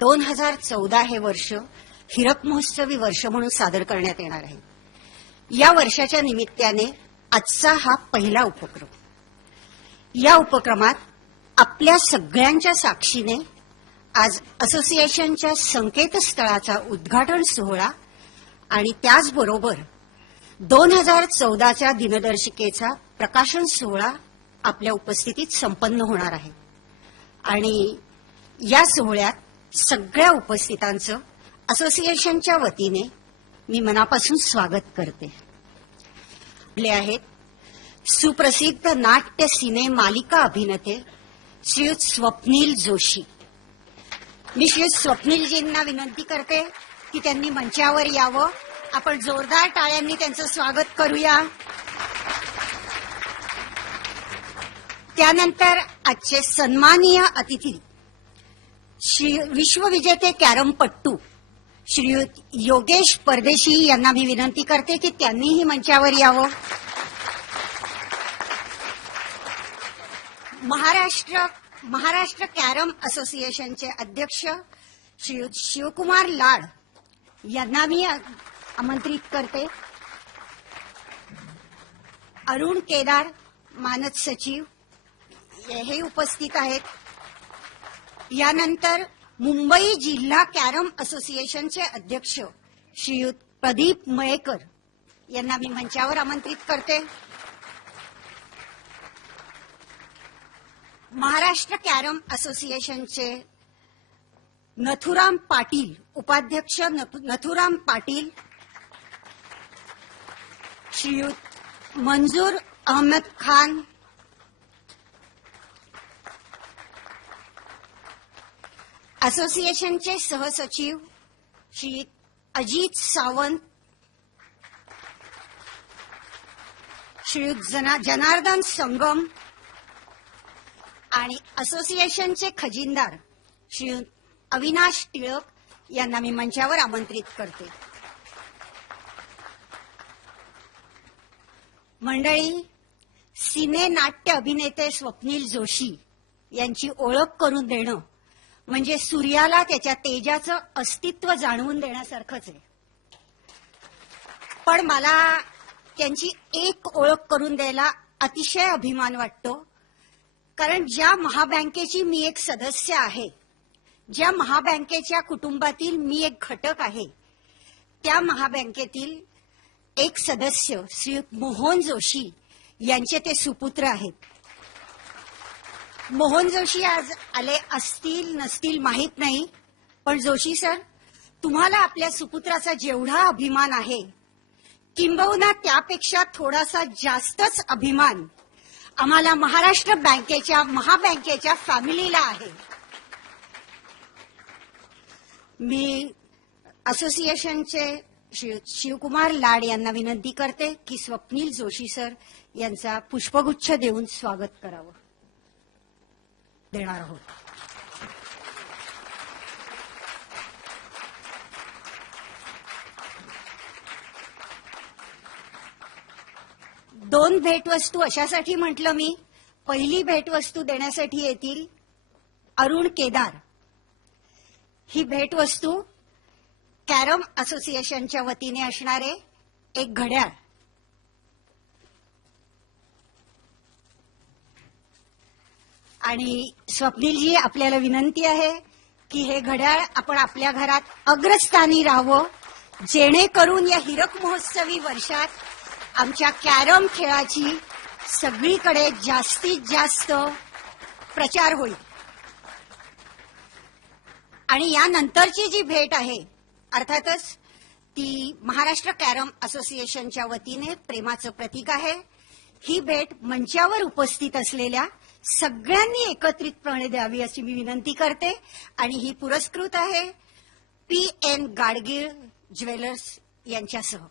2014 हे वर्ष हिरक महोत्सवी वर्ष म्हणून सादर करण्यात येणार आहे. या वर्षाच्या निमित्ताने आजचा हा पहिला उपक्रम. या उपक्रमात आपल्या सगळ्यांच्या साक्षीने आज असोसिएशनच्या संकेतस्थळाचा उद्घाटन सोहळा आणि त्याचबरोबर 2014च्या दिनदर्शिकेचा प्रकाशन सोहळा आपल्या उपस्थितीत संपन्न होणार आहे. आणि या सोहळ्यात सगळ्या उपस्थितांचं असोसिएशनच्या वतीने मी मनापासून स्वागत करते. आपले आहेत सुप्रसिद्ध नाट्य सिने मालिका अभिनेते श्रीयुत स्वप्नील जोशी. मी श्रीयुत स्वप्नीलजींना विनंती करते की त्यांनी मंचावर यावं. आपण जोरदार टाळ्यांनी त्यांचं स्वागत करूया. त्यानंतर आजचे सन्माननीय अतिथी श्री विश्वविजेते कॅरमपट्टू श्रीयुत योगेश परदेशी यांना मी विनंती करते की त्यांनीही मंचावर यावं. महाराष्ट्र कॅरम असोसिएशनचे अध्यक्ष श्रीयुत शिवकुमार लाड यांना मी आमंत्रित करते. अरुण केदार मानद सचिव हे उपस्थित आहेत. यानंतर मुंबई जिल्हा कॅरम असोसिएशनचे अध्यक्ष श्रीयुत प्रदीप मयेकर यांना मी मंचावर आमंत्रित करते. महाराष्ट्र कॅरम असोसिएशनचे नथुराम पाटील उपाध्यक्ष नथुराम पाटील, श्रीयुत मंजूर अहमद खान, असोसिएशनचे सहसचिव श्री अजित सावंत, श्रीयुत जनार्दन संगम आणि असोसिएशनचे खजिनदार श्रीयुत अविनाश टिळक यांना मी मंचावर आमंत्रित करते. मंडळी, सिने नाट्य अभिनेते स्वप्नील जोशी यांची ओळख करून देणं म्हणजे सूर्याला त्याच्या तेजाचं अस्तित्व जाणवून देण्यासारखंच आहे. पण मला त्यांची एक ओळख करून द्यायला अतिशय अभिमान वाटतो. कारण ज्या महाबँकेची मी एक सदस्य आहे, ज्या महाबँकेच्या कुटुंबातील मी एक घटक आहे, त्या महाबँकेतील एक सदस्य श्रीयुत मोहन जोशी यांचे ते सुपुत्र आहेत. मोहन जोशी आज आले असतील नसतील माहीत नाही, पण जोशी सर, तुम्हाला आपल्या सुपुत्राचा जेवढा अभिमान आहे, किंबहुना त्यापेक्षा थोडासा जास्तच अभिमान आम्हाला महाराष्ट्र महाबँकेच्या फॅमिलीला आहे. मी असोसिएशनचे शिवकुमार लाड यांना विनंती करते की स्वप्नील जोशी सर यांचा पुष्पगुच्छ देऊन स्वागत करावं. देणार आहोत. दोन भेटवस्तू अशासाठी म्हटलं मी. पहिली भेटवस्तू देण्यासाठी येतील अरुण केदार. ही भेटवस्तू कॅरम असोसिएशनच्या वतीने असणारे एक घड्याळ. आणि स्वप्नीलजी, आपल्याला विनंती आहे की हे घड्याळ आपण आपल्या घरात अग्रस्थानी राहावं, जेणेकरून या हिरक महोत्सवी वर्षात आमच्या कॅरम खेळाची सगळीकडे जास्तीत जास्त प्रचार होईल. आणि यानंतरची जी भेट आहे, अर्थातच ती महाराष्ट्र कॅरम असोसिएशनच्या वतीने प्रेमाचं प्रतीक आहे. ही भेट मंचावर उपस्थित असलेल्या सगळ्यांनी एकत्रितपणे द्यावी अशी मी विनंती करते. आणि ही पुरस्कृत आहे PN गाडगीळ ज्वेलर्स यांच्यासह.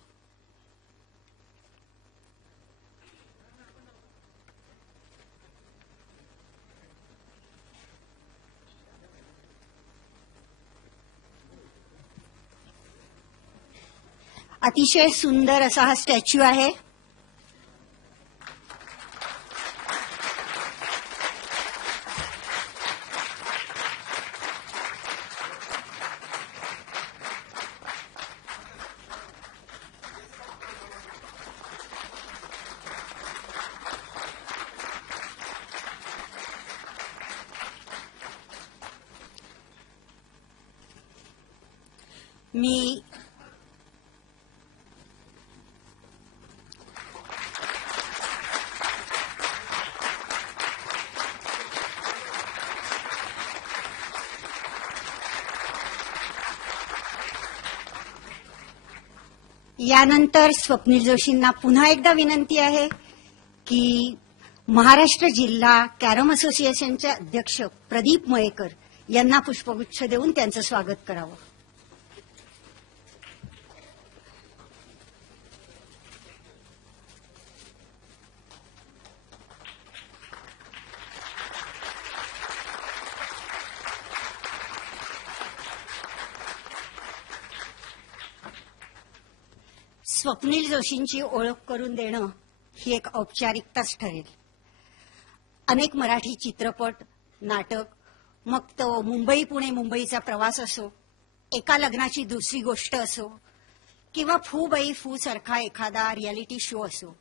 अतिशय सुंदर असा हा स्टॅच्यू आहे. मी यानंतर स्वप्नील जोशींना पुन्हा एकदा विनंती आहे की महाराष्ट्र जिल्हा कॅरम असोसिएशनचे अध्यक्ष प्रदीप मयेकर यांना पुष्पगुच्छ देऊन त्यांचं स्वागत करावं. स्वप्नील जोशींची ओळख करून देणं ही एक औपचारिकताच ठरेल. अनेक मराठी चित्रपट, नाटक, मग तो मुंबई पुणे मुंबईचा प्रवास असो, एका लग्नाची दुसरी गोष्ट असो, किंवा फू बाई फू सारखा एखादा रियालिटी शो असो.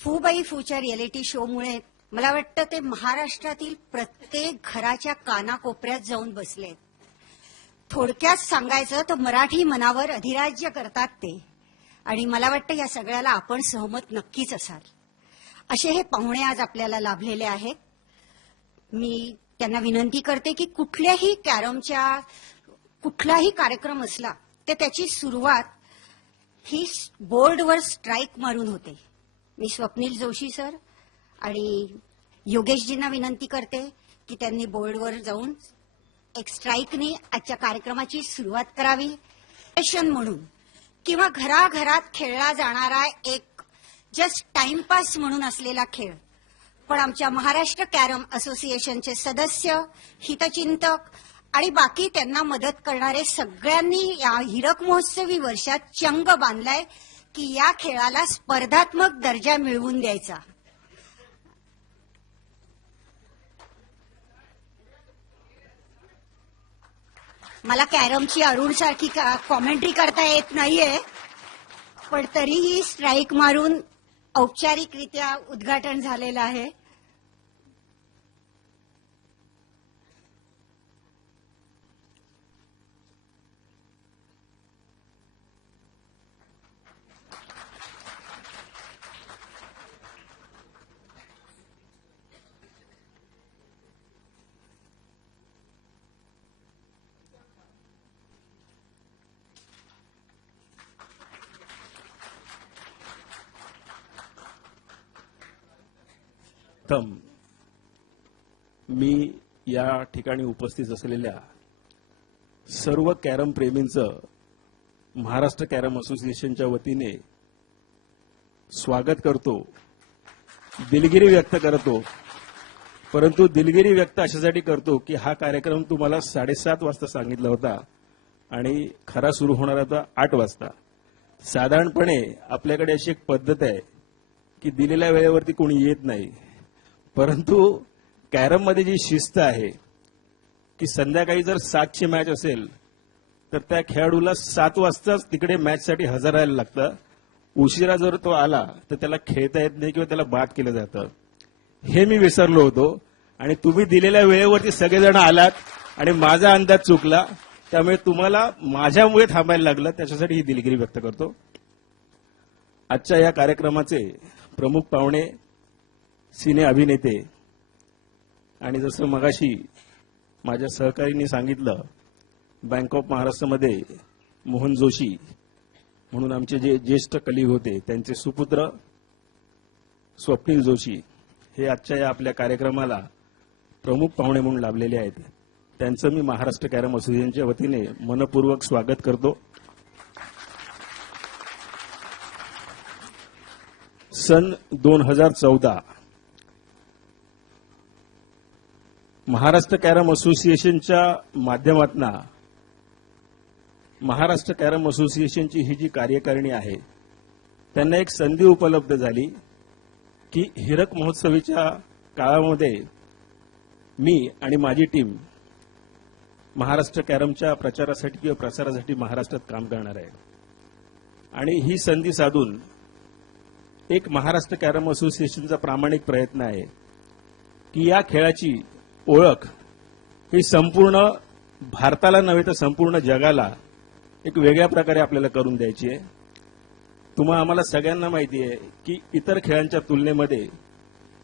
फू बाई फूच्या रियालिटी शोमुळे मला वाटतं ते महाराष्ट्रातील प्रत्येक घराच्या कानाकोपऱ्यात जाऊन बसलेत. थोडक्यात सांगायचं तर मराठी मनावर अधिराज्य करतात ते, आणि मला वाटतं या सगळ्याला आपण सहमत नक्कीच असाल. असे हे पाहुणे आज आपल्याला लाभलेले आहेत. मी त्यांना विनंती करते की कुठल्याही कॅरमच्या कुठलाही कार्यक्रम असला तर त्याची सुरुवात ही बोर्डवर स्ट्राईक मारून होते. मी स्वप्नील जोशी सर आणि योगेशजींना विनंती करते की त्यांनी बोर्डवर जाऊन एक स्ट्राईकने आजच्या कार्यक्रमाची सुरुवात करावी. म्हणून किंवा घराघरात खेळला जाणारा एक जस्ट टाइमपास म्हणून असलेला खेळ, पण आमच्या महाराष्ट्र कॅरम असोसिएशनचे सदस्य, हितचिंतक आणि बाकी त्यांना मदत करणारे सगळ्यांनी या हीरक महोत्सवी वर्षात चंग बांधलाय की या खेळाला स्पर्धात्मक दर्जा मिळवून द्यायचा. मला कॅरमची अरुणसारखी कॉमेंट्री करता येत नाहीये, पण तरीही स्ट्राईक मारून औपचारिकरित्या उद्घाटन झालेलं आहे. मी या ठिकाणी उपस्थित असलेल्या सर्व कॅरम प्रेमींचं महाराष्ट्र कॅरम असोसिएशनच्या वतीने स्वागत करतो, दिलगिरी व्यक्त करतो. परंतु दिलगिरी व्यक्त अशासाठी करतो की हा कार्यक्रम तुम्हाला 7:30 वाजता सांगितला होता आणि खरा सुरू होणार होता 8 वाजता. साधारणपणे आपल्याकडे अशी एक पद्धत आहे की दिलेल्या वेळेवरती कोणी येत नाही, परंतु कॅरममध्ये जी शिस्त आहे की संध्याकाळी जर 7ची मॅच असेल तर त्या खेळाडूला 7 वाजताच तिकडे मॅचसाठी हजर राहायला लागतं. उशिरा जर तो आला तर त्याला खेळता येत नाही किंवा त्याला बाद केलं जातं. हे मी विसरलो होतो आणि तुम्ही दिलेल्या वेळेवरती सगळेजण आलात आणि माझा अंदाज चुकला, त्यामुळे तुम्हाला माझ्यामुळे थांबायला लागलं. त्याच्यासाठी ही दिलगिरी व्यक्त करतो. आजच्या या कार्यक्रमाचे प्रमुख पाहुणे सिने अभिनेते आणि जसं मगाशी माझ्या सहकारींनी सांगितलं, बँक ऑफ महाराष्ट्रामध्ये मोहन जोशी म्हणून आमचे जे ज्येष्ठ कलीग होते त्यांचे सुपुत्र स्वप्नील जोशी हे आजच्या या आपल्या कार्यक्रमाला प्रमुख पाहुणे म्हणून लाभलेले आहेत. त्यांचं मी महाराष्ट्र कॅरम असोसिएशनच्या वतीने मनपूर्वक स्वागत करतो. सन 2014 महाराष्ट्र कॅरम असोसिएशनच्या माध्यमातून महाराष्ट्र कॅरम असोसिएशनची ही जी कार्यकारिणी आहे त्यांना एक संधी उपलब्ध झाली की हीरक महोत्सवीच्या काळामध्ये मी आणि माझी टीम महाराष्ट्र कॅरमच्या प्रचारासाठी किंवा प्रसारासाठी महाराष्ट्रात काम करणार आहे. आणि ही संधी साधून एक महाराष्ट्र कॅरम असोसिएशनचा प्रामाणिक प्रयत्न आहे की या खेळाची ओळख ही संपूर्ण भारताला नव्हे तर संपूर्ण जगाला एक वेगळ्या प्रकारे आपल्याला करून द्यायची आहे. आम्हाला सगळ्यांना माहिती आहे की इतर खेळांच्या तुलनेमध्ये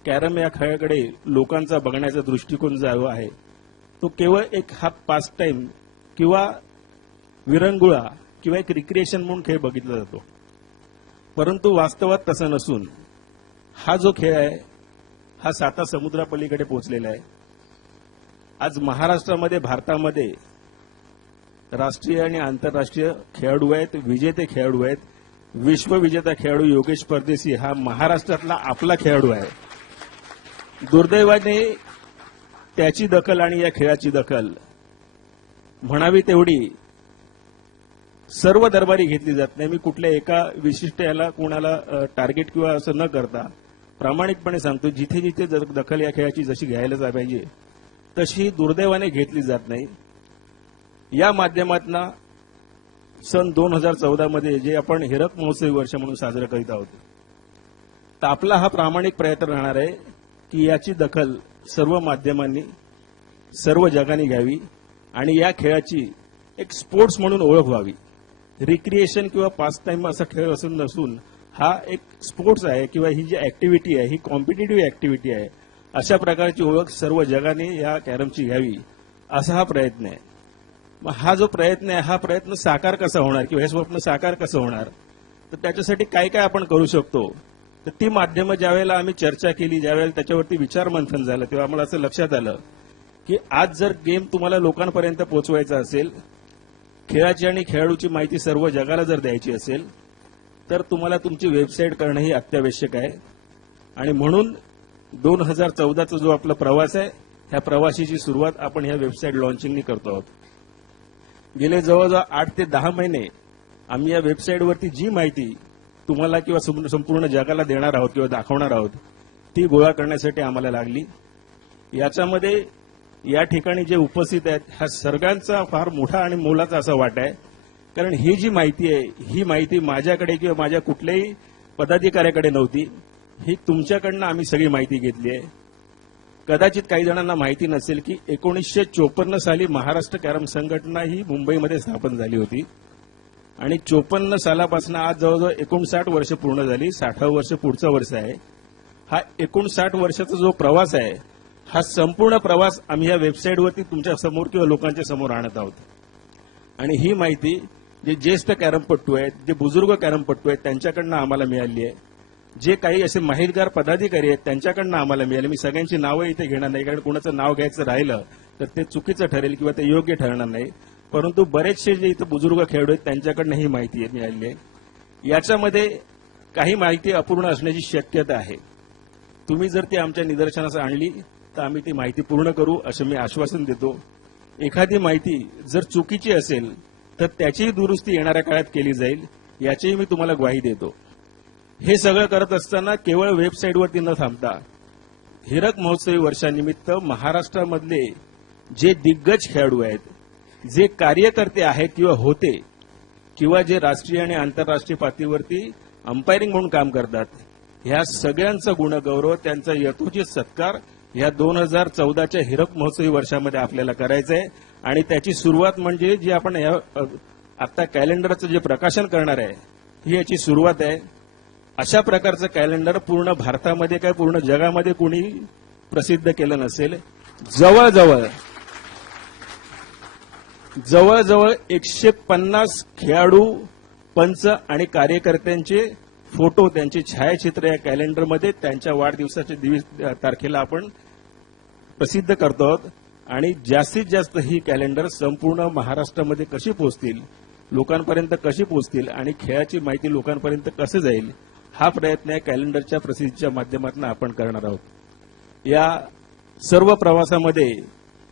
कॅरम या खेळाकडे लोकांचा बघण्याचा दृष्टिकोन जो आहे तो केवळ एक हा पास टाइम किंवा विरंगुळा किंवा एक रिक्रिएशन म्हणून खेळ बघितला जातो. परंतु वास्तवात तसं नसून हा जो खेळ आहे हा 7 समुद्रापलीकडे पोहोचलेला आहे. आज महाराष्ट्रामध्ये, भारतामध्ये राष्ट्रीय आणि आंतरराष्ट्रीय खेळाडू आहेत, विजेते खेळाडू आहेत. विश्वविजेता खेळाडू योगेश परदेशी हा महाराष्ट्रातला आपला खेळाडू आहे. दुर्दैवाने त्याची दखल आणि या खेळाची दखल म्हणावी तेवढी सर्व दरबारी घेतली जात नाही. मी कुठल्या एका विशिष्ट याला कोणाला टार्गेट किंवा असं न करता प्रामाणिकपणे सांगतो, जिथे जिथे दखल या खेळाची जशी घ्यायला पाहिजे तशी दुर्दैवाने घेतली जात नाही. या माध्यमातून सन 2014 मध्ये जे आपण हिरक महोत्सवी वर्ष म्हणून साजरं करीत आहोत, तर आपला हा प्रामाणिक प्रयत्न राहणार आहे की याची दखल सर्व माध्यमांनी, सर्व जगाने घ्यावी आणि या खेळाची एक स्पोर्ट्स म्हणून ओळख व्हावी. रिक्रिएशन किंवा पास टाइम असा खेळ असून नसून हा एक स्पोर्ट्स आहे किंवा ही जी ऍक्टिव्हिटी आहे ही कॉम्पिटिटिव्ह ऍक्टिव्हिटी आहे. अशा प्रकारची ओळख सर्व जगाने या कॅरमची घ्यावी असा हा प्रयत्न आहे. मग हा जो प्रयत्न आहे हा प्रयत्न साकार कसा होणार किंवा हे स्वप्न साकार कसं होणार, तर त्याच्यासाठी काय काय आपण करू शकतो. तर ती माध्यमं ज्यावेळेला आम्ही चर्चा केली, ज्यावेळेला त्याच्यावरती विचार मंथन झालं, तेव्हा आम्हाला असं लक्षात आलं की आज जर गेम तुम्हाला लोकांपर्यंत पोहोचवायचा असेल, खेळाची आणि खेळाडूची माहिती सर्व जगाला जर द्यायची असेल, तर तुम्हाला तुमची वेबसाईट करणं ही अत्यावश्यक आहे. आणि म्हणून 2014चा जो आपला प्रवास आहे, ह्या प्रवासाची सुरुवात आपण ह्या वेबसाईट लॉन्चिंगनी करतो आहोत. गेले जवळजवळ 8 ते 10 महिने आम्ही या वेबसाईटवरती जी माहिती तुम्हाला किंवा संपूर्ण जगाला देणार आहोत किंवा दाखवणार आहोत ती गोळा करण्यासाठी आम्हाला लागली. याच्यामध्ये या ठिकाणी जे उपस्थित आहेत ह्या सगळ्यांचा फार मोठा आणि मोलाचा असा वाटा आहे. कारण ही जी माहिती आहे ही माहिती माझ्याकडे किंवा माझ्या कुठल्याही पदाधिकाऱ्याकडे नव्हती. ही तुमच्याकडनं आम्ही सगळी माहिती घेतली आहे. कदाचित काही जणांना माहिती नसेल की 1954 साली महाराष्ट्र कॅरम संघटना ही मुंबईमध्ये स्थापन झाली होती आणि 54 सालापासून आज जवळजवळ 59 वर्ष पूर्ण झाली. 60 वर्ष पुढचं वर्ष आहे. हा 59 वर्षाचा जो प्रवास आहे हा संपूर्ण प्रवास आम्ही या वेबसाईटवरती तुमच्या समोर किंवा लोकांच्या समोर आणत आहोत. आणि ही माहिती जे ज्येष्ठ कॅरमपट्टू आहेत, जे बुजुर्ग कॅरमपट्टू आहेत त्यांच्याकडनं आम्हाला मिळाली आहे. जे काही असे माहितगार पदाधिकारी आहेत त्यांच्याकडनं आम्हाला मिळाले. मी सगळ्यांची नावं इथे घेणार नाही कारण कोणाचं नाव घ्यायचं राहिलं तर ते चुकीचं ठरेल किंवा ते योग्य ठरणार नाही. परंतु बरेचसे जे इथं बुजुर्ग खेळाडू आहेत त्यांच्याकडनं ही माहिती मिळाली आहे. याच्यामध्ये काही माहिती अपूर्ण असण्याची शक्यता आहे. तुम्ही जर ती आमच्या निदर्शनास आणली तर आम्ही ती माहिती पूर्ण करू असं मी आश्वासन देतो. एखादी माहिती जर चुकीची असेल तर त्याचीही दुरुस्ती येणाऱ्या काळात केली जाईल याचीही मी तुम्हाला ग्वाही देतो. हे सगळं करत असताना केवळ वेबसाईटवरती न थांबता हिरक महोत्सवी वर्षानिमित्त महाराष्ट्रामधले जे दिग्गज खेळाडू आहेत, जे कार्यकर्ते आहेत किंवा होते किंवा जे राष्ट्रीय आणि आंतरराष्ट्रीय पातळीवरती अंपायरिंग म्हणून काम करतात, ह्या सगळ्यांचा गुणगौरव, त्यांचा यथोचित सत्कार या 2014च्या हिरक महोत्सवी वर्षामध्ये आपल्याला करायचं आहे. आणि त्याची सुरुवात म्हणजे जी आपण आता कॅलेंडरचं जे प्रकाशन करणार आहे ही याची सुरुवात आहे. अशा प्रकारचं कॅलेंडर पूर्ण भारतामध्ये काय पूर्ण जगामध्ये कोणी प्रसिद्ध केलं नसेल. जवळजवळ 150 खेळाडू, पंच आणि कार्यकर्त्यांचे फोटो, त्यांचे छायाचित्र या कॅलेंडरमध्ये त्यांच्या वाढदिवसाच्या तारखेला आपण प्रसिद्ध करतो आहोत. आणि जास्तीत जास्त ही कॅलेंडर संपूर्ण महाराष्ट्रामध्ये कशी पोहोचतील, लोकांपर्यंत कशी पोहोचतील आणि खेळाची माहिती लोकांपर्यंत कसं जाईल हा प्रयत्न या कॅलेंडरच्या प्रसिद्धीच्या माध्यमातून आपण करणार आहोत. या सर्व प्रवासामध्ये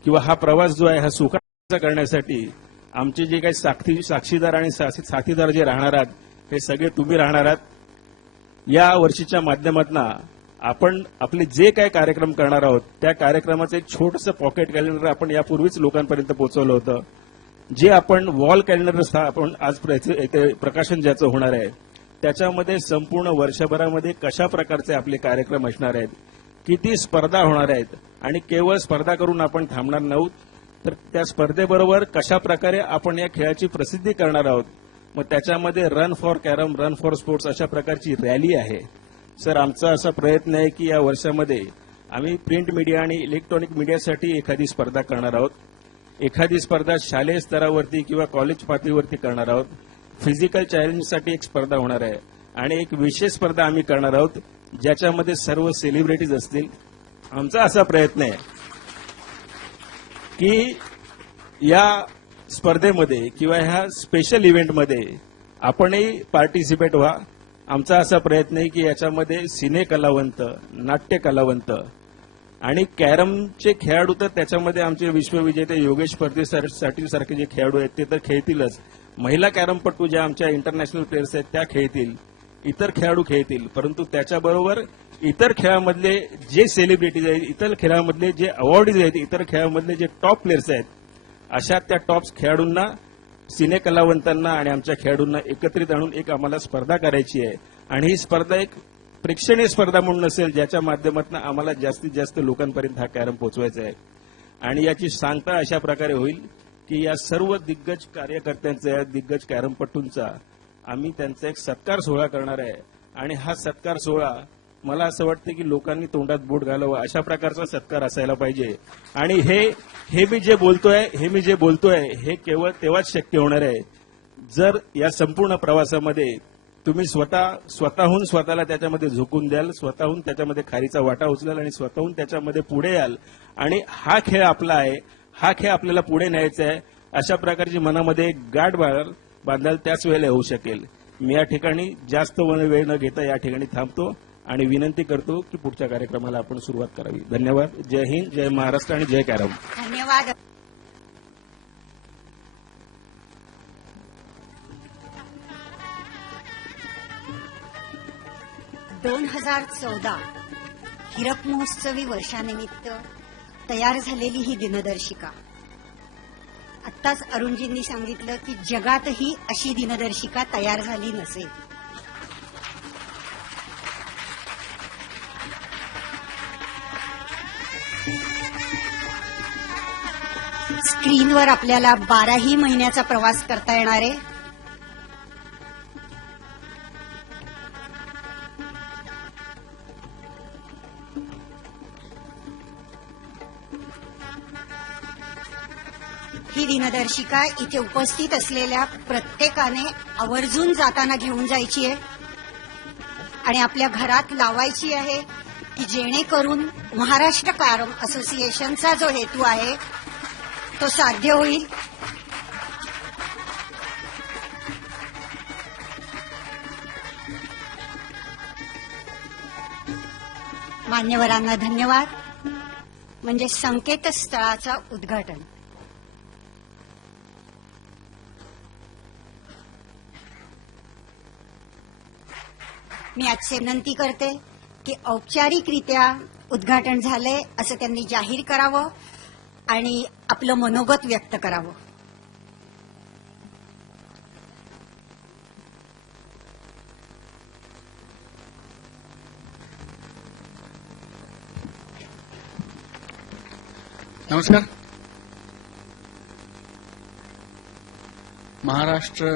किंवा हा प्रवास जो आहे हा सुखाचा करण्यासाठी आमचे जे काही साक्षीदार आणि साथीदार जे राहणार आहात हे सगळे तुम्ही राहणार आहात. या वर्षीच्या माध्यमातून आपण आपले जे काही कार्यक्रम करणार आहोत त्या कार्यक्रमाचं एक छोटंसं पॉकेट कॅलेंडर आपण यापूर्वीच लोकांपर्यंत पोहोचवलं होतं. जे आपण वॉल कॅलेंडर आपण आज प्रकाशन ज्याचं होणार आहे त्याच्यामध्ये संपूर्ण वर्षभरामध्ये कशा प्रकारचे आपले कार्यक्रम असणार आहेत, किती स्पर्धा होणार आहेत आणि केवळ स्पर्धा करून आपण थांबणार नाहीत, तर त्या स्पर्धेबरोबर कशा प्रकारे आपण या खेळाची प्रसिद्धी करणार आहोत, मग त्याच्यामध्ये run for carrom, run for sports अशा प्रकारची रॅली आहे. सर, आमचा असा प्रयत्न आहे की या वर्षामध्ये आम्ही प्रिंट मीडिया आणि इलेक्ट्रॉनिक मीडियासाठी एखादी स्पर्धा करणार आहोत. एखादी स्पर्धा शालेय स्तरावरती किंवा कॉलेज पातळीवरती करणार आहोत. फिजिकल चॅलेंजसाठी एक स्पर्धा होणार आहे आणि एक विशेष स्पर्धा आम्ही करणार आहोत ज्याच्यामध्ये सर्व सेलिब्रिटीज असतील. आमचा असा प्रयत्न आहे की या स्पर्धेमध्ये किंवा ह्या स्पेशल इव्हेंटमध्ये आपणही पार्टिसिपेट व्हा. आमचा असा प्रयत्न आहे की याच्यामध्ये सिने कलावंत, नाट्य कलावंत आणि कॅरमचे खेळाडू तर त्याच्यामध्ये आमचे विश्वविजेते योगेश परदेसाटी सारखे जे खेळाडू आहेत ते तर खेळतीलच. महिला कॅरमपटू ज्या आमच्या इंटरनॅशनल प्लेयर्स आहेत त्या खेळतील, इतर खेळाडू खेळतील, परंतु त्याच्याबरोबर इतर खेळामधले जे सेलिब्रिटीज आहेत, इतर खेळामधले जे अवॉर्डीज आहेत, इतर खेळामधले जे टॉप प्लेयर्स आहेत, अशा त्या टॉप खेळाडूंना, सिने कलावंतांना आणि आमच्या खेळाडूंना एकत्रित आणून एक आम्हाला स्पर्धा करायची आहे. आणि ही स्पर्धा एक प्रेक्षणीय स्पर्धा म्हणून असेल ज्याच्या माध्यमातून आम्हाला जास्तीत जास्त लोकांपर्यंत हा कॅरम पोहोचवायचा आहे. आणि याची सांगता अशा प्रकारे होईल की या सर्व दिग्गज कार्यकर्त्यांचा, या दिग्गज कॅरमपटूंचा आम्ही त्यांचा एक सत्कार सोहळा करणार आहे. आणि हा सत्कार सोहळा मला असं वाटतं की लोकांनी तोंडात बोट घालावं अशा प्रकारचा सत्कार असायला पाहिजे. आणि हे मी जे बोलतोय हे केवळ तेव्हाच शक्य होणार आहे जर या संपूर्ण प्रवासामध्ये तुम्ही स्वतःहून स्वतःला त्याच्यामध्ये झोकून द्याल, स्वतःहून त्याच्यामध्ये खारीचा वाटा उचलाल आणि स्वतःहून त्याच्यामध्ये पुढे याल. आणि हा खेळ आपला आहे, हा खेळ आपल्याला पुढे न्यायचा आहे अशा प्रकारची मनामध्ये एक गाठ बांधाल, त्याच वेळेला होऊ शकेल. मी या ठिकाणी जास्त वेळ न घेता या ठिकाणी थांबतो आणि विनंती करतो की पुढच्या कार्यक्रमाला आपण सुरुवात करावी. धन्यवाद. जय हिंद, जय महाराष्ट्र आणि जय कॅरम. धन्यवाद. 2014 हीरक महोत्सवी वर्षानिमित्त तयार झालेली ही दिनदर्शिका. आत्ताच अरुणजींनी सांगितलं की जगातही अशी दिनदर्शिका तयार झाली नसेल. स्क्रीनवर आपल्याला 12ही महिन्याचा प्रवास करता येणार आहे. ही दिनदर्शिका इथे उपस्थित असलेल्या प्रत्येकाने आवर्जून जाताना घेऊन जायची आहे आणि आपल्या घरात लावायची आहे की जेणेकरून महाराष्ट्र कॅरम असोसिएशनचा जो हेतू आहे तो साध्य होईल. मान्यवरांना धन्यवाद. म्हणजे संकेतस्थळाचा उद्घाटन. मी आजचे विनंती करते की औपचारिकरित्या उद्घाटन झालंय असं त्यांनी जाहीर करावं आणि आपलं मनोगत व्यक्त करावं. नमस्कार. महाराष्ट्र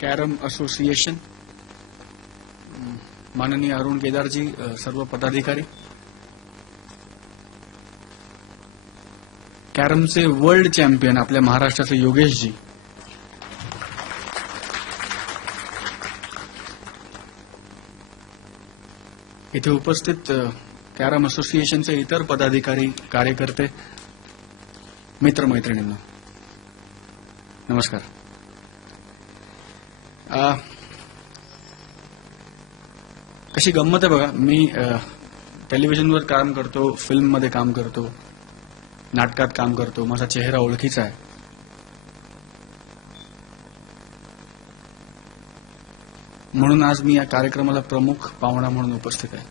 कॅरम असोसिएशन, माननीय अरुण केदारजी, सर्व पदाधिकारी, कॅरमचे वर्ल्ड चॅम्पियन आपल्या महाराष्ट्राचे योगेशजी, इथे उपस्थित कॅरम असोसिएशनचे इतर पदाधिकारी, कार्यकर्ते, मित्रमैत्रिणींनो नमस्कार. कशी गंमत आहे बघा, मी टेलिव्हिजनवर काम करतो, फिल्ममध्ये काम करतो, नाटकात काम करतो, माझा चेहरा ओळखीचा आहे. म्हणून आज मी या कार्यक्रमाला प्रमुख पाहुणा म्हणून उपस्थित आहे.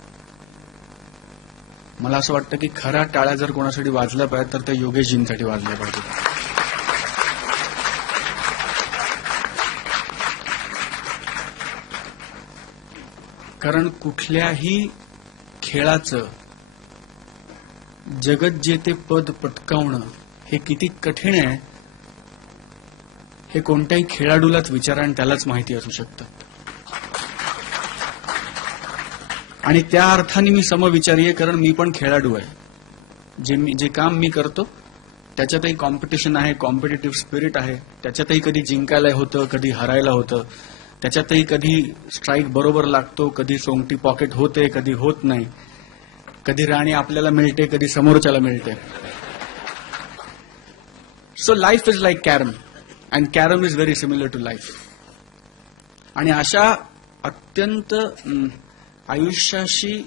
मला असं वाटतं की खऱ्या टाळ्या जर कोणासाठी वाजल्या पाहिजेत तर त्या योगेशजींसाठी वाजल्या पाहिजेत. कारण कुठल्याही खेळाचं जगज्जेते पद पटकावणं हे किती कठीण आहे हे कोणत्याही खेळाडूलाच विचारा आणि त्यालाच माहिती असू शकतं. आणि त्या अर्थाने मी समविचारी आहे, कारण मी पण खेळाडू आहे. जे काम मी करतो त्याच्यातही कॉम्पिटिशन आहे, कॉम्पिटिटिव्ह स्पिरिट आहे. त्याच्यातही कधी जिंकायला होतं, कधी हरायला होतं. त्याच्यातही कधी स्ट्राईक बरोबर लागतो, कधी सोंगटी पॉकेट होते, कधी होत नाही. कधी राणी आपल्याला मिळते, कधी समोरच्याला मिळते. So life is like carrom and carrom is very similar to life. आणि अशा अत्यंत आयुष्याशी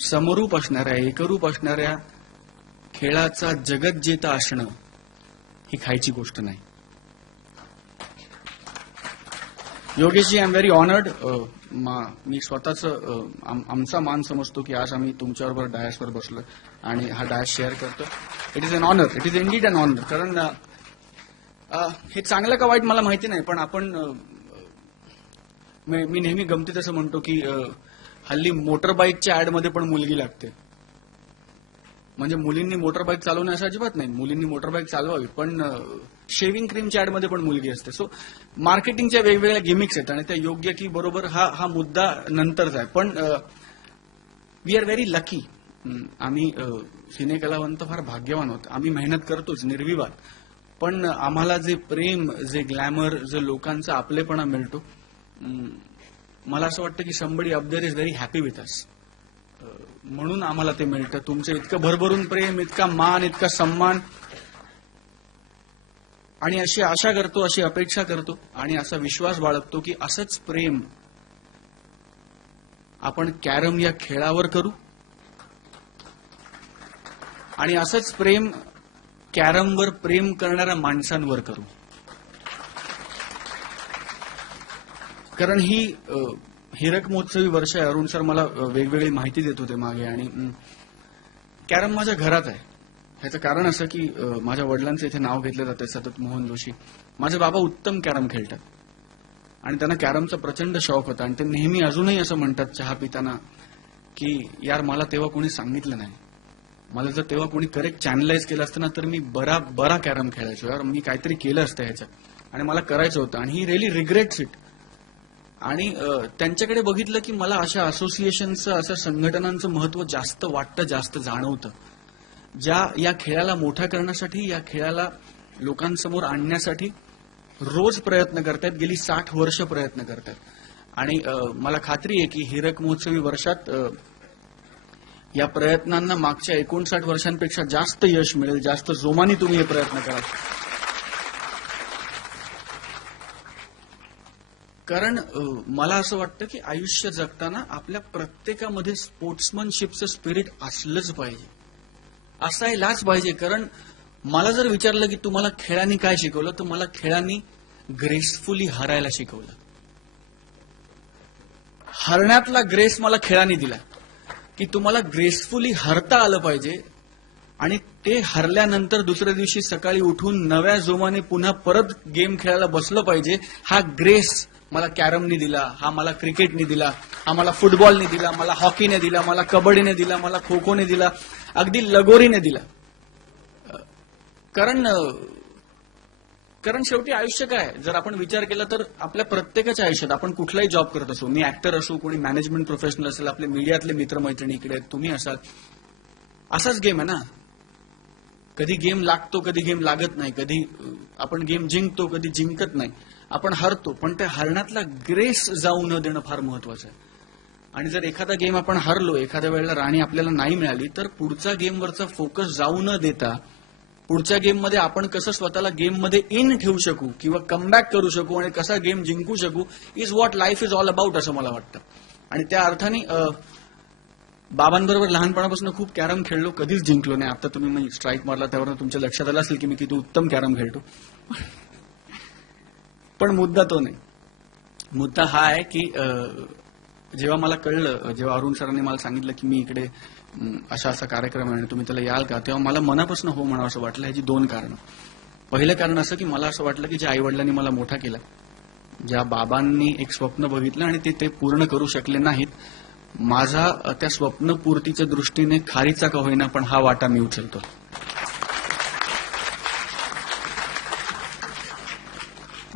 समरूप असणाऱ्या, एकरूप असणाऱ्या खेळाचा जगज्जेता असणं ही खायची गोष्ट नाही. Yogeshji, I am very honoured. मी स्वतःच आमचा मान समजतो की आज आम्ही तुमच्याबरोबर डायसवर बसलोय आणि हा डायस शेअर करतो. It is an honour, it is indeed an honour. कारण हे चांगलं का वाईट मला माहिती नाही, पण आपण मी नेहमी गमतीत असं म्हणतो की हल्ली मोटरबाईकच्या ऍडमध्ये पण मुलगी लागते. म्हणजे मुलींनी मोटरबाईक चालवणं असं अजिबात नाही, मुलींनी मोटरबाईक चालवावी, पण शेव्हिंग क्रीमच्या ऍडमध्ये पण मुलगी असते. सो मार्केटिंगच्या वेगवेगळ्या गिमिक्स आहेत आणि त्या योग्य की बरोबर हा मुद्दा नंतरचा आहे. पण वी आर व्हेरी लकी. आम्ही सिनेकलावंत फार भाग्यवान आहोत. आम्ही मेहनत करतोच निर्विवाद, पण आम्हाला जे प्रेम, जे ग्लॅमर, जे लोकांचा आपलेपणा मिळतो, मला असं वाटतं की somebody up there is very happy with us. म्हणून आम्हाला ते मिळतं. तुमचं इतकं भरभरून प्रेम, इतका मान, इतका सन्मान, आणि अशी आशा करतो, अशी अपेक्षा करतो आणि असा विश्वास बाळगतो की असंच प्रेम आपण कॅरम या खेळावर करू आणि असंच प्रेम कॅरमवर प्रेम करणाऱ्या माणसांवर करू. कारण ही हिरक महोत्सवी वर्ष आहे. अरुण सर मला वेगवेगळी माहिती देत होते मागे, आणि कॅरम माझ्या घरात आहे. ह्याचं कारण असं की माझ्या वडिलांचं इथे नाव घेतलं जातं सतत, मोहन जोशी. माझे बाबा उत्तम कॅरम खेळतात आणि त्यांना कॅरमचा प्रचंड शौक होता. आणि ते नेहमी अजूनही असं म्हणतात चहा पिताना की यार, मला तेव्हा कोणी सांगितलं नाही. मला जर तेव्हा कोणी करेक्ट चॅनलाइज केलं असतं ना, तर मी बरा कॅरम खेळायचो. यार, मी काहीतरी केलं असतं ह्याच्यात आणि मला करायचं होतं. आणि ही रिअली रिग्रेट्स इट. आणि त्यांच्याकडे बघितलं की मला अशा असोसिएशनचं, अशा संघटनांचं महत्व जास्त वाटतं, जास्त जाणवतं, ज्या या खेळाला मोठा करण्यासाठी, या खेळाला लोकांसमोर आणण्यासाठी रोज प्रयत्न करतात, गेली 60 वर्ष प्रयत्न करतात. आणि मला खात्री आहे की हिरक महोत्सवी वर्षात या प्रयत्नांना मागच्या 59 वर्षांपेक्षा जास्त यश मिळेल, जास्त जोमाने तुम्ही हे प्रयत्न कराल. कारण मला असं वाटतं की आयुष्य जगताना आपल्या प्रत्येकामध्ये स्पोर्ट्समनशिपचं स्पिरिट असलंच पाहिजे, असायलाच पाहिजे. कारण मला जर विचारलं की तुम्हाला खेळांनी काय शिकवलं, तर मला खेळांनी ग्रेसफुली हरायला शिकवलं. हरण्यातला ग्रेस मला खेळांनी दिला की तुम्हाला ग्रेसफुली हरता आलं पाहिजे आणि ते हरल्यानंतर दुसऱ्या दिवशी सकाळी उठून नव्या जोमाने पुन्हा परत गेम खेळायला बसलं पाहिजे. हा ग्रेस मला कॅरमनी दिला, हा मला क्रिकेटने दिला, हा मला फुटबॉलने दिला, मला हॉकीने दिला, मला कबड्डीने दिला, मला खो खोने दिला, अगदी लगोरीने दिला. कारण शेवटी आयुष्य काय, जर आपण विचार केला तर आपल्या प्रत्येकाच्या आयुष्यात, आपण कुठलाही जॉब करत असो, मी ऍक्टर असो, कोणी मॅनेजमेंट प्रोफेशनल असेल, आपले मीडियातले मित्रमैत्रिणी इकडे आहेत, तुम्ही असाल, असाच गेम आहे ना. कधी गेम लागतो, कधी गेम लागत नाही, कधी आपण गेम जिंकतो, कधी जिंकत नाही, आपण हरतो. पण त्या हरण्यातला ग्रेस जाऊ न देणं फार महत्वाचं आहे. आणि जर एखादा गेम आपण हरलो, एखाद्या वेळेला राणी आपल्याला नाही मिळाली, तर पुढचा गेमवरचा फोकस जाऊ न देता पुढच्या गेममध्ये आपण कसं स्वतःला गेममध्ये इन ठेवू शकू किंवा कमबॅक करू शकू आणि कसा गेम जिंकू शकू, is what life is all about, असं मला वाटतं. आणि त्या अर्थाने बाबांबरोबर लहानपणापासून खूप कॅरम खेळलो, कधीच जिंकलो नाही. आता तुम्ही मी स्ट्राईक मारला त्यावर तुमच्या लक्षात आलं असेल की मी किती उत्तम कॅरम खेळतो. पण मुद्दा तो नाही. मुद्दा हा आहे की जेव्हा मला कळलं, जेव्हा अरुण सरांनी मला सांगितलं की मी इकडे असा कार्यक्रम आहे आणि तुम्ही त्याला याल का, तेव्हा मला मनापासून हो म्हणावं असं वाटलं. ह्याची 2 कारणं. पहिलं कारण असं की मला असं वाटलं की ज्या आईवडिलांनी मला मोठा केला, ज्या बाबांनी एक स्वप्न बघितलं आणि ते पूर्ण करू शकले नाहीत, माझा त्या स्वप्नपूर्तीच्या दृष्टीने खारीचा का होईना पण हा वाटा मी उचलतो.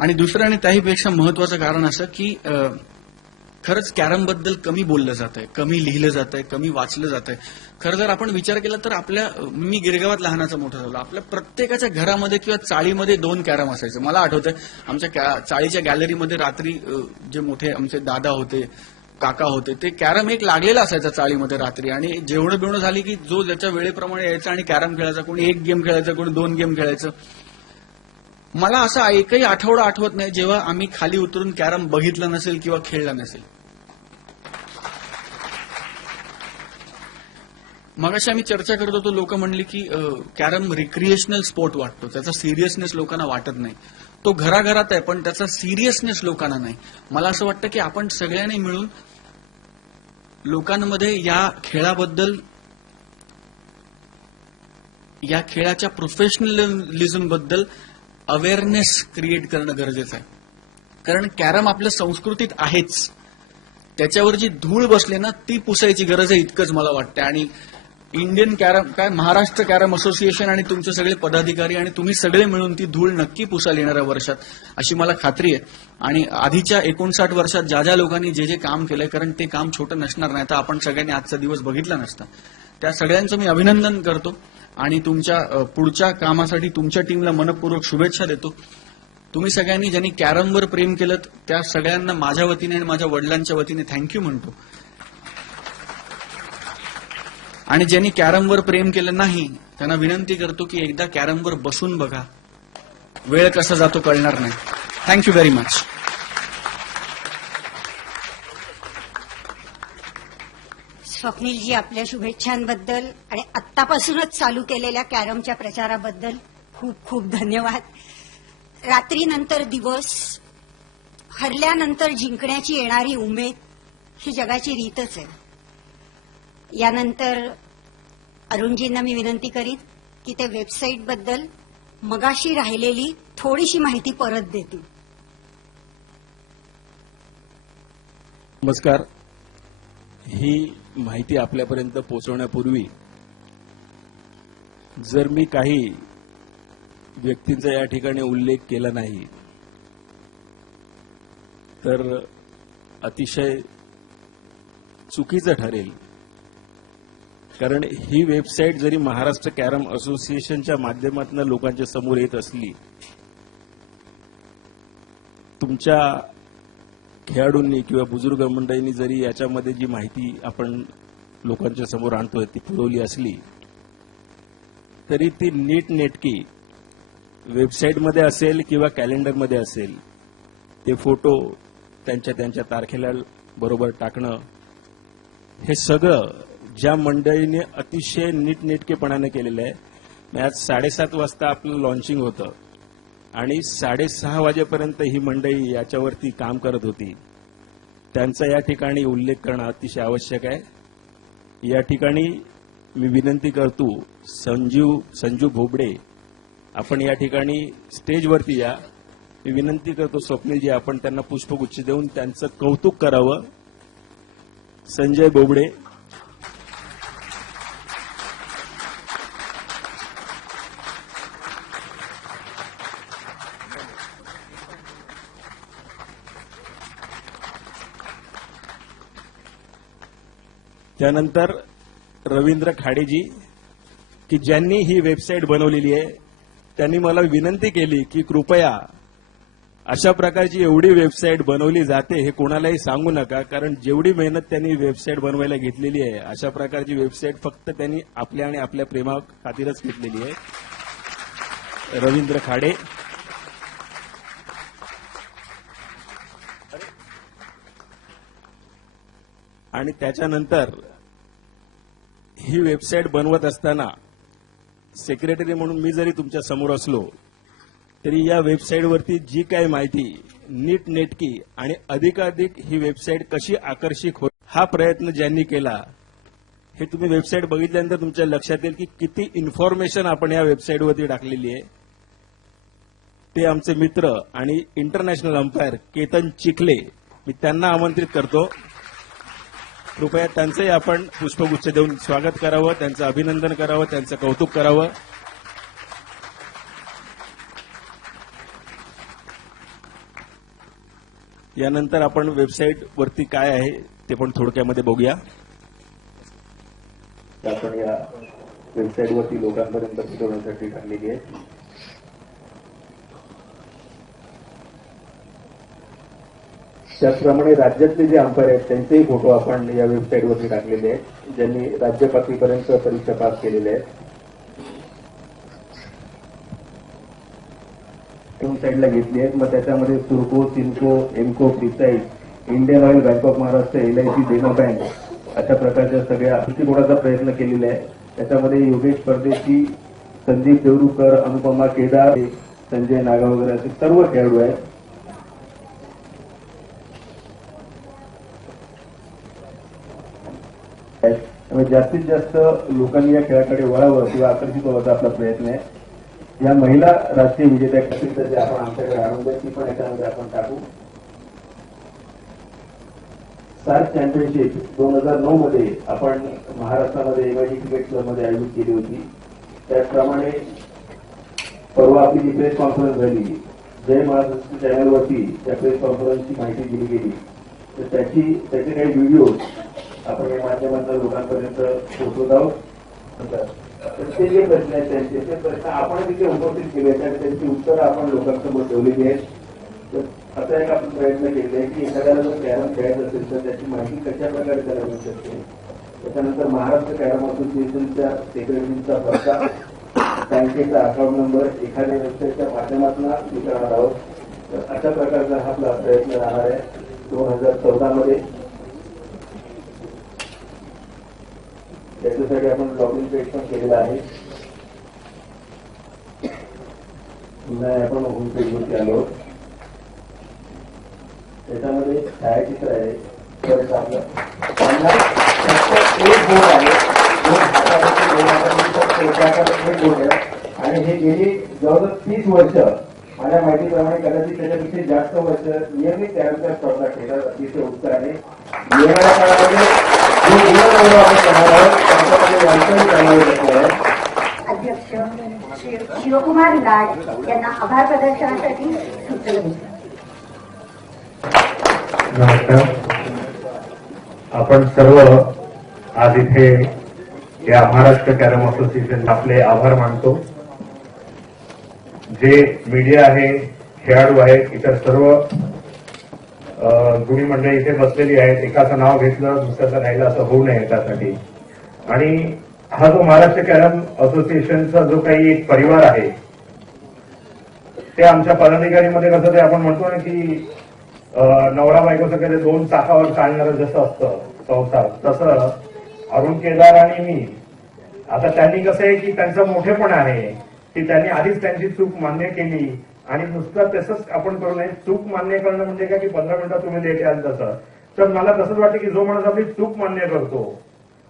आणि दुसरं आणि त्याहीपेक्षा महत्वाचं कारण असं की खरंच कॅरमबद्दल कमी बोललं जात आहे, कमी लिहिलं जात आहे, कमी वाचलं जात आहे. खरं जर आपण विचार केला तर मी गिरगावात लहानाचा मोठा झालो, आपल्या प्रत्येकाच्या घरामध्ये किंवा चाळीमध्ये 2 कॅरम असायचे. मला आठवतंय आमच्या चाळीच्या गॅलरीमध्ये रात्री जे मोठे आमचे दादा होते, काका होते, ते कॅरम एक लागलेला असायचा चाळीमध्ये रात्री. आणि जेवण बिवणं झाली की जो ज्याच्या वेळेप्रमाणे यायचा आणि कॅरम खेळायचा. कोणी 1 गेम खेळायचं, कोणी 2 गेम खेळायचं. मला असा एकही आठवडा आठवत नाही जेव्हा आम्ही खाली उतरून कॅरम बघितला नसेल किंवा खेळला नसेल. मगाशी आम्ही चर्चा करत होतो, लोक म्हणली की कॅरम रिक्रिएशनल स्पोर्ट वाटतो, त्याचा सिरियसनेस लोकांना वाटत नाही. तो घराघरात आहे पण त्याचा सिरियसनेस लोकांना नाही. मला असं वाटतं की आपण सगळ्यांनी मिळून लोकांमध्ये या खेळाबद्दल, या खेळाच्या प्रोफेशनलिझम बद्दल अवेअरनेस क्रिएट करणं गरजेचं आहे. कारण कॅरम आपल्या संस्कृतीत आहेच, त्याच्यावर जी धूळ बसली ना ती पुसायची गरज आहे इतकंच मला वाटतं. आणि Indian carrom Maharashtra carrom association आणि तुमचे सगळे पदाधिकारी आणि तुम्ही सगळे मिळून ती धूळ नक्की पुसाल येणाऱ्या वर्षात, अशी मला खात्री आहे. आणि आधीच्या 59 वर्षात ज्या लोकांनी जे काम केलंय, कारण ते काम छोटं नसणार नाही, तर आपण सगळ्यांनी आजचा दिवस बघितला नसता. त्या सगळ्यांचं मी अभिनंदन करतो आणि तुमच्या पुढच्या कामासाठी तुमच्या टीमला मनपूर्वक शुभेच्छा देतो. तुम्ही सगळ्यांनी ज्यांनी कॅरमवर प्रेम केलं त्या सगळ्यांना माझ्या वतीने आणि माझ्या वडिलांच्या वतीने थँक्यू म्हणतो. आणि ज्यांनी कॅरमवर प्रेम केलं नाही त्यांना विनंती करतो की एकदा कॅरमवर बसून बघा, वेळ कसा जातो कळणार नाही. Thank you very much. स्वप्नीलजी, आपल्या शुभेच्छांबद्दल आणि आत्तापासूनच चालू केलेल्या कॅरमच्या प्रचाराबद्दल खूप खूप धन्यवाद. रात्रीनंतर दिवस, हरल्यानंतर जिंकण्याची येणारी उमेद ही जगाची रीतच आहे. यानंतर अरुणजींना मी विनंती करीन की ते वेबसाईटबद्दल मगाशी राहिलेली थोडीशी माहिती परत देतील. नमस्कार. ही माहिती आपल्यापर्यंत पोहोचवण्यापूर्वी जर मी काही व्यक्तींचा या ठिकाणी उल्लेख केला नाही तर अतिशय चुकीचं ठरेल. कारण ही वेबसाईट जरी महाराष्ट्र कॅरम असोसिएशनच्या माध्यमातून लोकांच्या समोर येत असली, तुमच्या खेळाडूंनी किंवा बुजुर्ग मंडळींनी जरी याच्यामध्ये जी माहिती आपण लोकांच्या समोर आणतोय ती पुरवली असली, तरी ती नीटनेटकी वेबसाईटमध्ये असेल किंवा कॅलेंडरमध्ये असेल, ते फोटो त्यांच्या तारखेला बरोबर टाकणं, हे सगळं ज्या मंडळीने अतिशय नीटनेटकेपणाने केलेलं आहे. आज 7:30 वाजता आपलं लॉन्चिंग होतं आणि 6:30 वाजेपर्यंत ही मंडळी याच्यावरती काम करत होती. त्यांचा या ठिकाणी उल्लेख करणं अतिशय आवश्यक आहे. या ठिकाणी मी विनंती करतो, संजू भोबडे, आपण या ठिकाणी स्टेजवरती या. मी विनंती करतो स्वप्नीलजी, आपण त्यांना पुष्पगुच्छ देऊन त्यांचं कौतुक करावं. संजय बोबडे, त्यानंतर रवींद्र खाडेजी, की ज्यांनी ही वेबसाईट बनवलेली आहे, त्यांनी मला विनंती केली की कृपया अशा प्रकारची एवढी वेबसाईट बनवली जाते हे कोणालाही सांगू नका, कारण जेवढी मेहनत त्यांनी वेबसाईट बनवायला घेतलेली आहे, अशा प्रकारची वेबसाईट फक्त त्यांनी आपल्या आणि आपल्या प्रेमा खातीरच घेतलेली आहे. रवींद्र खाडे, आणि त्याच्यानंतर ही वेबसाईट बनवत असताना सेक्रेटरी म्हणून मी जरी तुमच्या समोर असलो तरी या वेबसाईटवरती जी काही माहिती नीटनेटकी आणि अधिकाधिक ही वेबसाईट कशी आकर्षक होईल हा प्रयत्न ज्यांनी केला, हे तुम्ही वेबसाईट बघितल्यानंतर तुमच्या लक्षात येईल की किती इन्फॉर्मेशन आपण या वेबसाईटवरती टाकलेली आहे. ते आमचे मित्र आणि इंटरनॅशनल अंपायर केतन चिखले, मी त्यांना आमंत्रित करतो. कृपया त्यांचंही आपण पुष्पगुच्छ देऊन स्वागत करावं, त्यांचं अभिनंदन करावं, त्यांचं कौतुक करावं. यानंतर आपण वेबसाईट वरती काय आहे ते पण थोडक्यामध्ये बघूया. आपण या वेबसाईटवरती लोकांपर्यंत पोहोचवण्यासाठी टाकलेली आहे. त्याचप्रमाणे राज्यातले जे अंपायर आहेत त्यांचेही फोटो आपण या वेबसाईटवरती टाकलेले आहेत, ज्यांनी राज्य पातळीपर्यंत परीक्षा पास केलेल्या आहेत. साईडला घेतली आहेत. मग त्याच्यामध्ये सुरको, सिन्को, एमको, प्रिसाईड, Indian Oil, Bank of Maharashtra, LIC, Dena Bank अशा प्रकारच्या सगळ्या गोळाचा प्रयत्न केलेला आहे. त्याच्यामध्ये योगेश परदेशी, संदीप देवरुकर, अनुपमा केदार, संजय नागा वगैरे असे सर्व खेळाडू आहेत. त्यामुळे जास्तीत जास्त लोकांनी या खेळाकडे वळावं किंवा आकर्षित व्हायचा आपला प्रयत्न आहे. या महिला राष्ट्रीय विजेत्या कसं जे आपण आमच्याकडे आणून द्या ती पण याच्यामध्ये आपण टाकू. सार्क चॅम्पियनशिप 2009 मध्ये आपण महाराष्ट्रामध्ये एमआयडी क्रिकेट क्लबमध्ये आयोजित केली होती. त्याचप्रमाणे परवा आपली जी प्रेस कॉन्फरन्स झाली, जय महाराष्ट्र चॅनलवरती त्या प्रेस कॉन्फरन्सची माहिती दिली गेली, तर त्याचे काही व्हिडिओ आपण या माध्यमातून लोकांपर्यंत पोहोचवत आहोत. ते जे प्रश्न आहेत ते प्रश्न आपण तिथे उपस्थित केले तर त्यांची उत्तरं आपण लोकांसमोर ठेवलेली आहेत. तर असा एक आपण प्रयत्न केले आहे की एखाद्याला जर कॅरम खेळायचं असेल तर त्याची माहिती कशा प्रकारे त्याला मिळू शकते. त्याच्यानंतर महाराष्ट्र कॅरम असोसिएशनच्या सेक्रेटरीचा पत्ता, बँकेचा अकाउंट नंबर एखाद्या वेबसाईटच्या माध्यमातून विचारणार आहोत. तर अशा प्रकारचा हा आपला प्रयत्न राहणार आहे. 2014 मध्ये त्याच्यासाठी आपण लॉगिन पेज पण केलेला आहे. पुन्हा आपण होम पेजवरती आलो. त्याच्यामध्ये छायाचित्र आहे. तर आपलं फक्त एक बोर्ड आहे, एक बोर्ड आहे आणि हे गेली जवळजवळ 30 वर्ष माझ्या माहितीप्रमाणे कदाचित त्याच्यापेक्षा जास्त वर्ष नियमित कॅरमच्या स्टॉकला खेळत अतिशय उत्साहाने येणाऱ्या काळामध्ये अध्यक्ष शिवकुमार लाड यांना आभार प्रदर्शनासाठी सुचवले. नमस्कार. आपण सर्व आज इथे या महाराष्ट्र कॅरम असोसिएशन आपले आभार मानतो. जे मीडिया आहे, खेळाडू आहेत, इतर सर्व गुणी मंडळी इथे बसलेली आहेत. एकाचं नाव घेतलं दुसऱ्याचं राहिलं असं होऊ नये त्यासाठी. आणि हा जो महाराष्ट्र कॅरम असोसिएशनचा जो काही एक परिवार आहे ते आमच्या पदाधिकारीमध्ये कसं ते आपण म्हणतो ना की नवरा बायकोचं काही 2 चाकावर चालणारं जसं असतं संसार, तसं अरुण केदार आणि मी. आता त्यांनी कसं आहे की त्यांचं मोठेपण आहे की त्यांनी आधीच त्यांची चूक मान्य केली आणि नुसतं तसंच आपण करू नये. चूक मान्य करणं म्हणजे काय की 15 मिनिटात तुम्ही लेट याल तसं. तर मला तसंच वाटतं की जो माणूस आपली चूक मान्य करतो,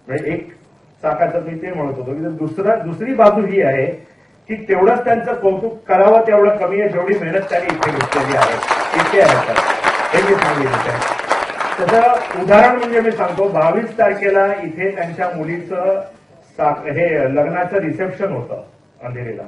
म्हणजे एक चाकाचं मी ते म्हणत होतो की दुसरी बाजू ही आहे की तेवढंच त्यांचं कौतुक करावं तेवढं कमी आहे, जेवढी मेहनत त्यांनी इथे घेतलेली आहे इथे आहे. हे मी सांगितलं. त्याचं उदाहरण म्हणजे मी सांगतो, 22 तारखेला इथे त्यांच्या मुलीचं हे लग्नाचं रिसेप्शन होतं अंधेरीला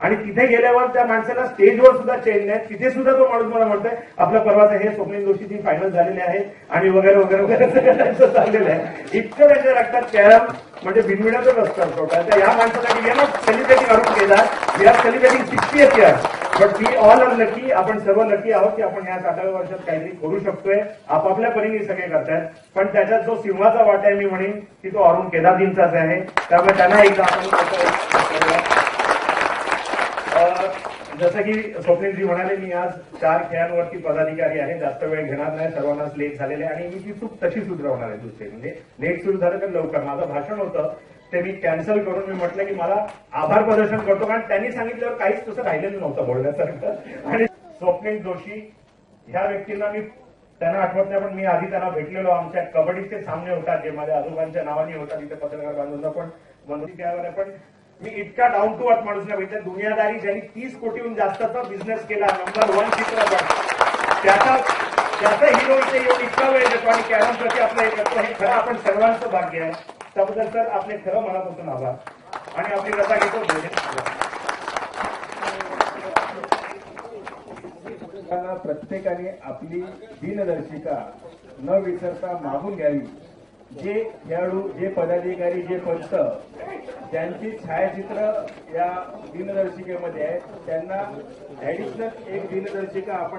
आणि तिथे गेल्यावर त्या माणसाला स्टेजवर सुद्धा चेंज नाही. तिथे सुद्धा तो माणूस मला म्हणतोय आपल्या परवाचं हे स्वप्नील जोशीची फायनल झालेली आहे आणि वगैरे वगैरे वगैरे सगळं त्यांचं चाललेलं आहे. इतकं त्यांच्या रक्तात कॅरम म्हणजे बिनविण्यातच असतात छोटा. तर या माणसासाठी we are not celebrating Arun Kedar, we are celebrating 60th year. But we all are lucky. आपण सर्व लकी आहोत की आपण या 60व्या वर्षात काहीतरी करू शकतोय. आपापल्या परीने सगळे करतायत. पण त्याच्यात जो सिंहाचा वाटा आहे मी म्हणेन की तो अरुण केदारजींचाच आहे. त्यामुळे त्यांना एकदा आपण जसं की स्वप्नीलजी म्हणाले, मी आज 4 खेळांवरती पदाधिकारी आहे. जास्त वेळ घेणार नाही, सर्वांनाच लेट झालेले आणि मी ती चूक तशी सुधारवणार आहे. दुसरे म्हणजे लेट सुरू झालं तर लवकर. माझं भाषण होतं ते मी कॅन्सल करून मी म्हटलं की मला आभार प्रदर्शन करतो, कारण त्यांनी सांगितल्यावर काहीच तसं राहिलेलं नव्हतं बोलण्यासारखं. आणि स्वप्नील जोशी ह्या व्यक्तींना मी त्यांना आठवत नाही, पण मी आधी त्यांना भेटलेलो. आमच्या कबड्डीचे सामने होतात जे माझ्या आजोबांच्या नावाने होतात. तिथे पत्रकार बांधून पण बनवती त्यावर. पण मी इतका डाऊन टू अर्थ माणूस नाही भेटला. दुनियादारी ज्यांनी 30 कोटीहून जास्तचा बिझनेस केला, नंबर 1 चित्रपट, त्याचा हिरो इथे येऊन इतका वेळ देतो आणि कॅरम प्रती आपलं हे करतो. हे खरं आपण सर्वांचं भाग्य आहे. त्याबद्दल सर आपले खरं मनापासून आभार आणि आपली रजा घेतो. त्यांना प्रत्येकाने आपली दिनदर्शिका न विसरता मागून घ्यावी. जे खेळाडू, जे पदाधिकारी, जे पंच ज्यांची छायाचित्र या दिनदर्शिकेमध्ये आहे त्यांना ऍडिशनल एक दिनदर्शिका आपण